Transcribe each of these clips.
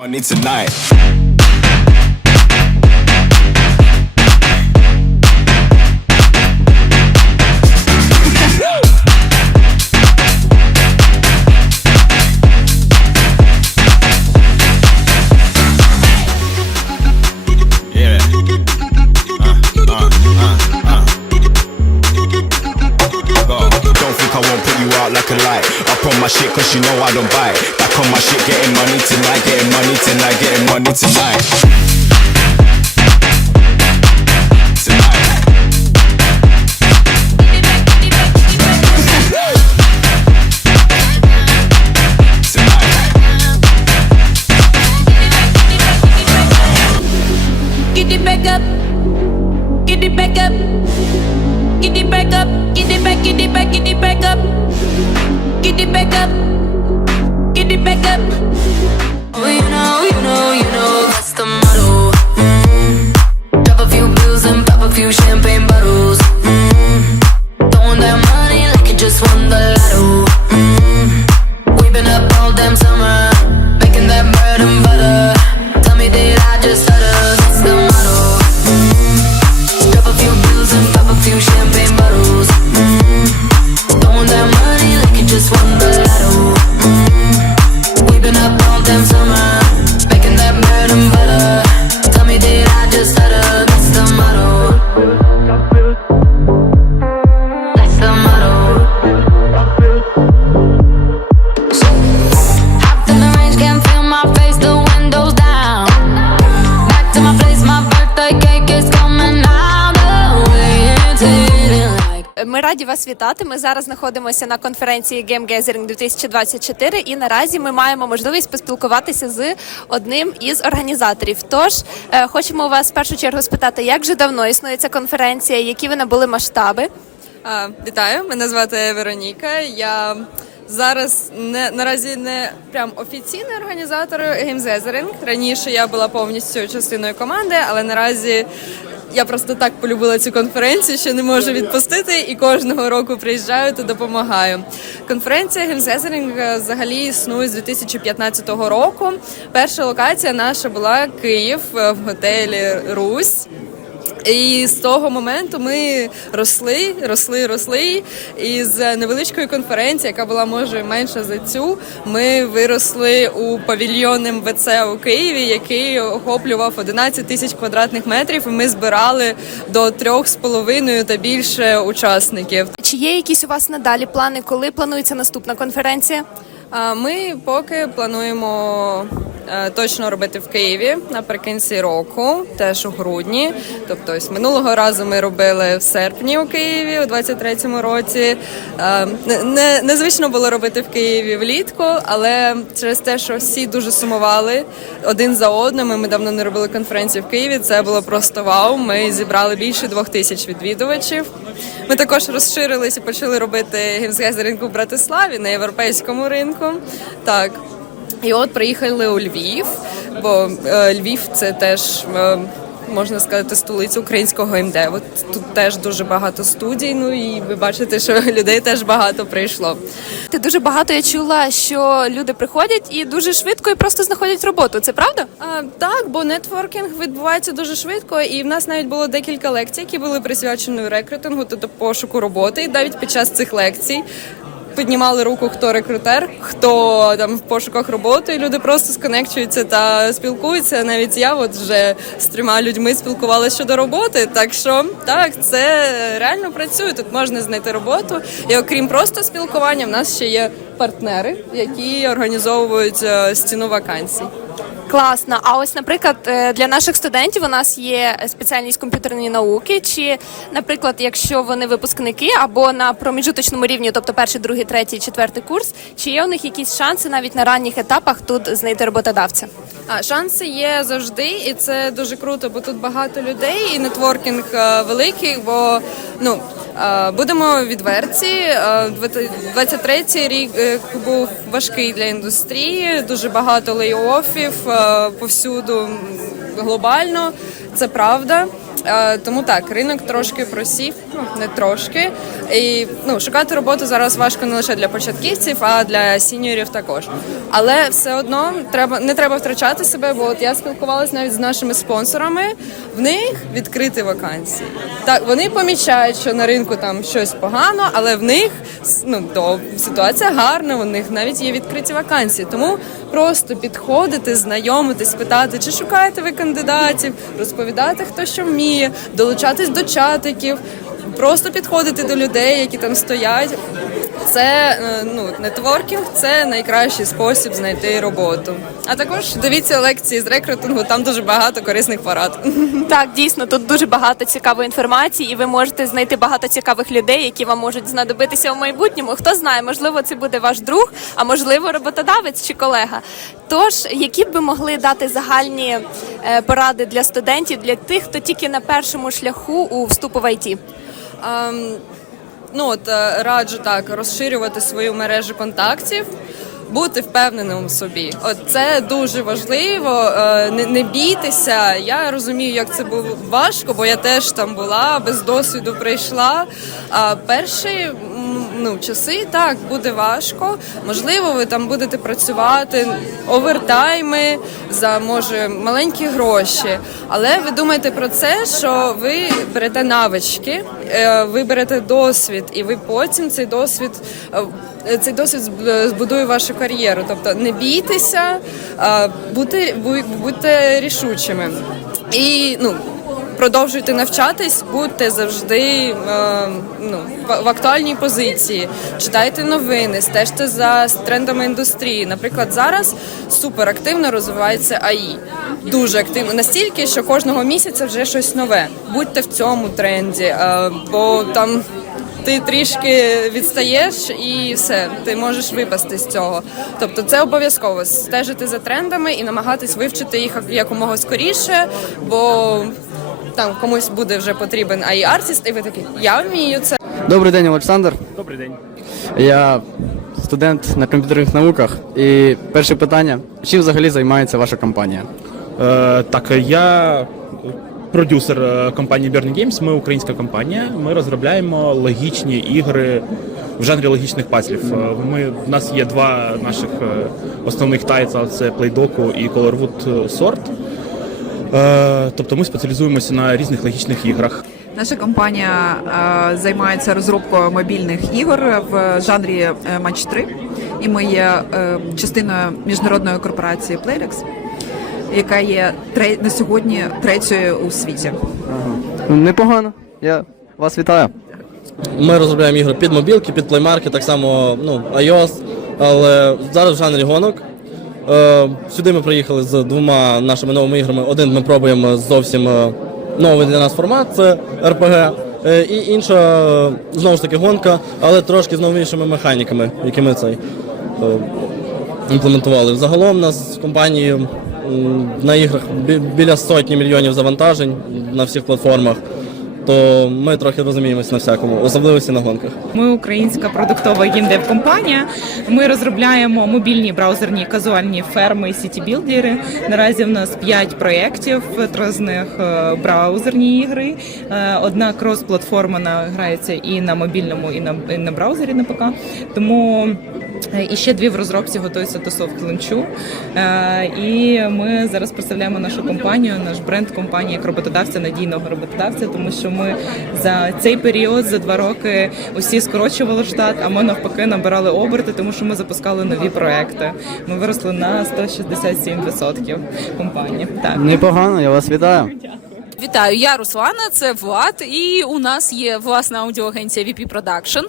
Money tonight. Up on my shit cause you know I don't bite. Back on my shit, getting money tonight, getting money tonight, getting money tonight. Tonight. Get it back up. Get it back up. Get it back up. Get it back, get it back, step. Oh, you know. Раді вас вітати. Ми зараз знаходимося на конференції Game Gathering 2024 і наразі ми маємо можливість поспілкуватися з одним із організаторів. Тож е, хочемо вас в першу чергу спитати, як же давно існує ця конференція, які ви набули масштаби? Вітаю, мене звати Вероніка. Я зараз не наразі не прям офіційний організатор Gathering. Раніше я була повністю частиною команди, але наразі я просто так полюбила цю конференцію, що не можу відпустити, і кожного року приїжджаю та допомагаю. Конференція е, взагалі існує з 2015 року. Перша локація наша була Київ е, в готелі Русь. І з того моменту ми росли, росли, росли. І з невеличкої конференції, яка була може менша за цю, ми виросли у павільйонним ВЦ у Києві, який охоплював 11 тисяч квадратних метрів. І ми збирали до трьох з половиною та більше учасників. Чи є якісь у вас надалі плани, коли планується наступна конференція? Ми поки плануємо точно робити в Києві наприкінці року, теж у грудні. Тобто, ось минулого разу ми робили в серпні у Києві у 23-му році. Е, не- Не незвично було робити в Києві влітку, але через те, що всі дуже сумували один за одним. Ми давно не робили конференцію в Києві. Це було просто вау. Ми зібрали більше двох тисяч відвідувачів. Ми також розширились і почали робити геймсгезеринг у Братиславі на європейському ринку. Так. І от приїхали у Львів, бо е, Львів це теж. е, Можна сказати, столиця українського МД. От тут теж дуже багато студій. Ну і ви бачите, що людей теж багато прийшло. Ти дуже багато я чула, що люди приходять і дуже швидко і просто знаходять роботу. Це правда? А, так, бо нетворкінг відбувається дуже швидко, і в нас навіть було декілька лекцій, які були присвячені рекрутингу та пошуку роботи. І навіть під час цих лекцій піднімали руку, хто рекрутер, хто там в пошуках роботи. Люди просто сконекчуються та спілкуються. Навіть я от вже з трьома людьми спілкувалася щодо роботи. Так що так, це реально працює. Тут можна знайти роботу. І окрім просто спілкування, в нас ще є партнери, які організовують е, стіну вакансій. Класно. А ось, наприклад, е, для наших студентів у нас є спеціальність комп'ютерні науки. Чи, наприклад, якщо вони випускники або на проміжуточному рівні, тобто перший, другий, третій, четвертий курс, чи є у них якісь шанси навіть на ранніх етапах тут знайти роботодавця? А шанси є завжди, і це дуже круто, бо тут багато людей і нетворкінг е, великий. Бо ну будемо відверті. е, 23-й рік е, був важкий для індустрії. Дуже багато лей-оффів е, повсюду глобально. Це правда. Е, тому так, ринок трошки просів, ну не трошки. І ну, шукати роботу зараз важко не лише для початківців, а для сіньорів також. Але все одно треба не треба втрачати себе, бо от я спілкувалася навіть з нашими спонсорами. В них відкриті вакансії. Так, вони помічають, що на ринку там щось погано, але в них ну, то ситуація гарна, у них навіть є відкриті вакансії. Тому просто підходити, знайомитись, питати, чи шукаєте ви кандидатів, розповідати, хто що вміє, долучатись до чатиків, просто підходити до людей, які там стоять. Це е, ну нетворкінг, це найкращий спосіб знайти роботу. А також дивіться лекції з рекрутингу, там дуже багато корисних порад. Так, дійсно, тут дуже багато цікавої інформації, і ви можете знайти багато цікавих людей, які вам можуть знадобитися у майбутньому. Хто знає, можливо, це буде ваш друг, а можливо, роботодавець чи колега. Тож, які б ви могли дати загальні е, поради для студентів, для тих, хто тільки на першому шляху у вступу в ІТ? Ем, ну от е, раджу так розширювати свою мережу контактів. Бути впевненим в собі, от це дуже важливо. е, Не, не бійтеся. Я розумію, як це було важко, бо я теж там була, без досвіду прийшла. А перші м, ну, часи так буде важко. Можливо, ви там будете працювати овертайми за може маленькі гроші. Але ви думайте про це, що ви берете навички, е, ви берете досвід, і ви потім цей досвід. е, Цей досвід збудує вашу кар'єру. Тобто не бійтеся, а, будьте, бу- будьте рішучими. І ну, продовжуйте навчатись, будьте завжди е, ну, в, актуальній позиції. Читайте новини, стежте за трендами індустрії. Наприклад, зараз супер активно розвивається АІ. Дуже активно, настільки, що кожного місяця вже щось нове. Будьте в цьому тренді, е, бо там ти трішки відстаєш і все, ти можеш випасти з цього. Тобто це обов'язково стежити за трендами і намагатись вивчити їх якомога скоріше, бо там комусь буде вже потрібен AI артист, і ви такі, я вмію це. Добрий день, Олександр. Добрий день. Я студент на комп'ютерних науках. І перше питання: чим взагалі займається ваша компанія? Е, так, я продюсер е, компанії Burning Games. Ми українська компанія. Ми розробляємо логічні ігри в жанрі логічних пазлів. Е, Ми в нас є два наших е, основних тайтла: це Playdoku і Colorwood Sword. Е, Тобто ми спеціалізуємося на різних логічних іграх. Наша компанія е, займається розробкою мобільних ігор в жанрі е, матч 3 і ми є е, частиною міжнародної корпорації Playlex, яка є на сьогодні третьою у світі. Непогано. Я вас вітаю. Ми розробляємо ігри під мобілки, під плеймарки, так само ну, iOS, але зараз в жанрі гонок. Е, сюди ми приїхали з двома нашими новими іграми. Один ми пробуємо зовсім е, новий для нас формат, це RPG. Е, і інша знову ж таки гонка, але трошки з новішими механіками, які ми цей імплементували. Загалом у нас в компанії на іграх біля сотні мільйонів завантажень на всіх платформах. То ми трохи розуміємося на всякому, особливості на гонках. Ми українська продуктова геймдев компанія. Ми розробляємо мобільні браузерні казуальні ферми і сіті-білдери. Наразі в нас 5 проєктів, три з них е, браузерні ігри. Е, Одна крос-платформа грається і на мобільному, і на, і на браузері на ПК. Тому і ще дві в розробці готуються до софт ланчу. Е, І ми зараз представляємо нашу компанію, наш бренд компанії як роботодавця, надійного роботодавця, тому що ми за цей період, за два роки, усі скорочували штат, а ми навпаки набирали оберти, тому що ми запускали нові проекти. Ми виросли на 167% компанії. Так. Непогано, я вас вітаю. Вітаю, я Руслана, це Влад, і у нас є власна аудіоагенція VP Production.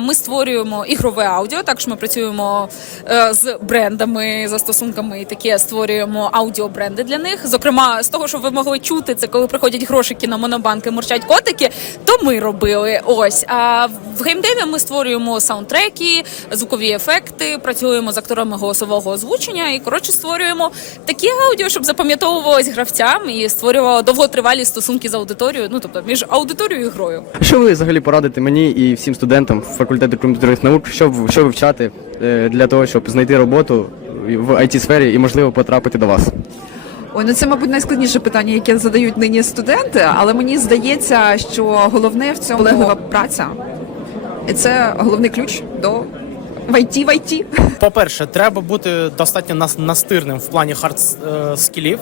Ми створюємо ігрове аудіо. Також ми працюємо е, з брендами, застосунками і таке створюємо аудіобренди для них. Зокрема, з того, що ви могли чути, це коли приходять грошики на монобанки, мурчать котики, то ми робили. Ось а в геймдеві ми створюємо саундтреки, звукові ефекти, працюємо з акторами голосового озвучення і коротше створюємо такі аудіо, щоб запам'ятовувалось гравцям і створювало довготривалі стосунки з аудиторією. Ну тобто між аудиторією і грою. Що ви взагалі порадите мені і всім студентам факультету комп'ютерних наук, що, в- що вивчати е, для того, щоб знайти роботу в it сфері і можливо потрапити до вас? Ой, ну це, мабуть, найскладніше питання, яке задають нині студенти, але мені здається, що головне в цьому легова праця. І це головний ключ до в IT, в IT. По-перше, треба бути достатньо нас- настирним в плані хард е, скілів,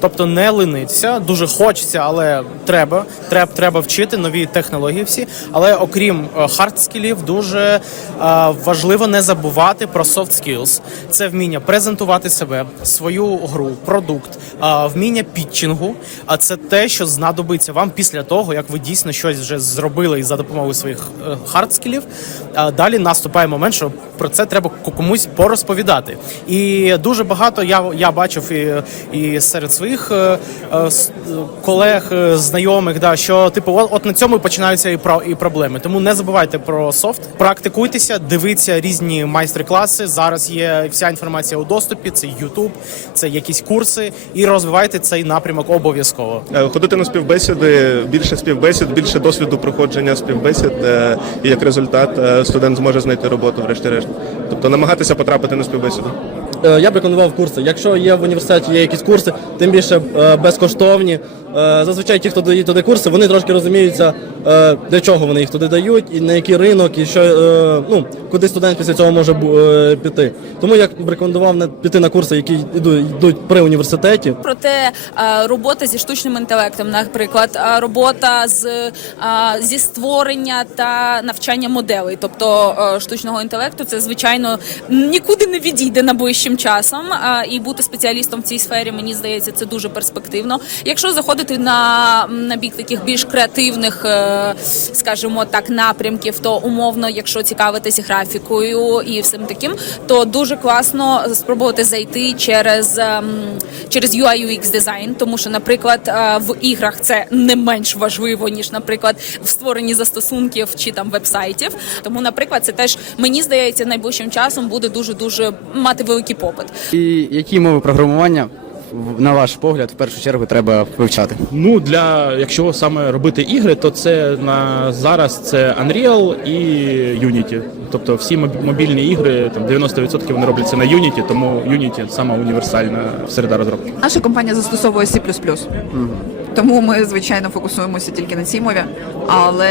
тобто не линитися. Дуже хочеться, але треба. Треба, треба вчити нові технології всі. Але окрім хард скілів, дуже е, важливо не забувати про soft skills. Це вміння презентувати себе, свою гру, продукт, е, вміння пітчингу. А це те, що знадобиться вам після того, як ви дійсно щось вже зробили за допомогою своїх хард скілів. Далі наступає момент, що про це треба комусь порозповідати. І дуже багато я, я бачив і, і серед своїх е, е, колег, е, знайомих, да, що типу, от, на цьому починаються і, про, і проблеми. Тому не забувайте про софт, практикуйтеся, дивіться різні майстер-класи. Зараз є вся інформація у доступі. Це YouTube, це якісь курси, і розвивайте цей напрямок обов'язково. Е, Ходити на співбесіди, більше співбесід, більше досвіду проходження співбесід, е, і як результат студент зможе знайти роботу, врешті-решт. Тобто намагатися потрапити на співбесіду. Е, Я б рекомендував курси. Якщо є в університеті є якісь курси, тим більше е, безкоштовні. Е, Зазвичай ті, хто дають туди курси, вони трошки розуміються, е, для чого вони їх туди дають, і на який ринок, і що е, ну куди студент після цього може піти. Тому я рекомендував не піти на курси, які йдуть, при університеті. Проте робота зі штучним інтелектом, наприклад, робота з зі створення та навчання моделей, тобто штучного інтелекту, це звичайно нікуди не відійде найближчим часом. І бути спеціалістом в цій сфері, мені здається, це дуже перспективно. Якщо заходити на, на бік таких більш креативних, е, скажімо так, напрямків, то умовно, якщо цікавитись графікою і всім таким, то дуже класно спробувати зайти через, ем, через UI UX дизайн, тому що, наприклад, е, в іграх це не менш важливо, ніж, наприклад, в створенні застосунків чи там вебсайтів. Тому, наприклад, це теж мені здається, найближчим часом буде дуже дуже мати великий попит. І які мови програмування, на ваш погляд, в першу чергу треба вивчати? Ну для якщо саме робити ігри, то це на зараз це Unreal і Unity. Тобто всі мобільні ігри, там 90% вони робляться на Unity, тому Unity сама універсальна середа розробки. Наша компанія застосовує C++. Тому ми, звичайно, фокусуємося тільки на цій мові. Але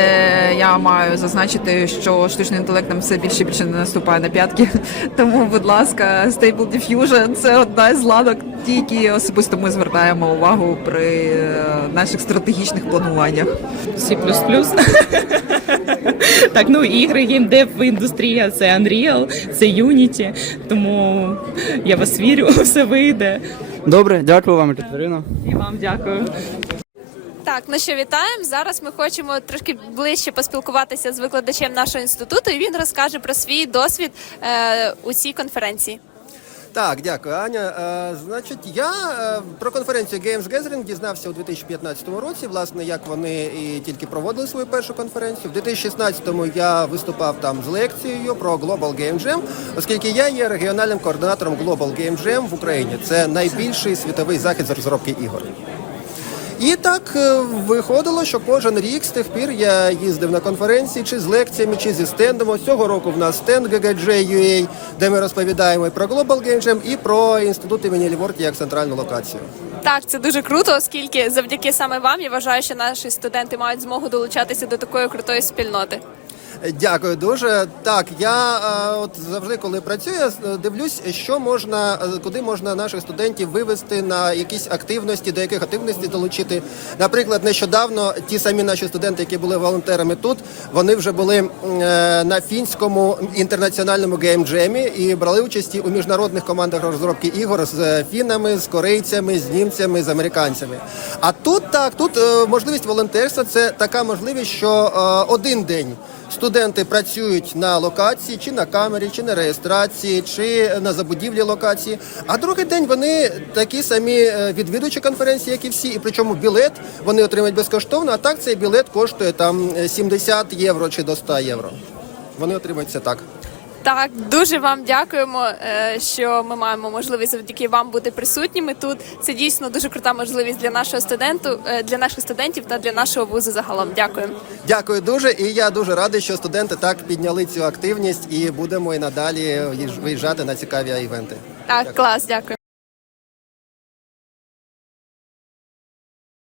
я маю зазначити, що штучний інтелект нам все більше і більше не наступає на п'ятки. Тому, будь ласка, Stable Diffusion – це одна з ладок, ті, які особисто ми звертаємо увагу при е, наших стратегічних плануваннях. C++. так, ну ігри, геймдев індустрія це Unreal, це Unity. Тому я вас вірю, все вийде. Добре, дякую вам, Катерина. І вам дякую. Так, ну що вітаємо. Зараз ми хочемо трошки ближче поспілкуватися з викладачем нашого інституту, і він розкаже про свій досвід е, у цій конференції. Так, дякую, Аня. Е, значить, я е, про конференцію Games Gathering дізнався у 2015 році, власне, як вони і тільки проводили свою першу конференцію. В 2016-му я виступав там з лекцією про Global Game Jam, оскільки я є регіональним координатором Global Game Jam в Україні. Це найбільший світовий захід з розробки ігор. І так е, виходило, що кожен рік з тих пір я їздив на конференції чи з лекціями, чи зі стендом. Цього року в нас стенд GGJ.ua, де ми розповідаємо і про Global Game Jam, і про інститут імені Ліворті як центральну локацію. Так, це дуже круто, оскільки завдяки саме вам я вважаю, що наші студенти мають змогу долучатися до такої крутої спільноти. Дякую дуже. Так, я е, от завжди, коли працюю, е, дивлюсь, що можна, е, куди можна наших студентів вивести на якісь активності, до яких активностей долучити. Наприклад, нещодавно ті самі наші студенти, які були волонтерами тут, вони вже були на фінському інтернаціональному геймджемі і брали участь у міжнародних командах розробки ігор з фінами, з корейцями, з німцями, з американцями. А тут так, тут можливість волонтерства це така можливість, що один день. Студенти працюють на локації, чи на камері, чи на реєстрації, чи на забудівлі локації. А другий день вони такі самі е, відвідувачі конференції, як і всі, і причому білет вони отримують безкоштовно. А так цей білет коштує там е, 70 євро чи до 100 євро. Вони отримують це так. Так, дуже вам дякуємо, е, що ми маємо можливість завдяки вам бути присутніми тут. Це дійсно дуже крута можливість для нашого студенту, е, для наших студентів та для нашого вузу загалом. Дякую. Дякую дуже, і я дуже радий, що студенти так підняли цю активність і будемо і надалі виїжджати на цікаві івенти. Так, клас, дякую.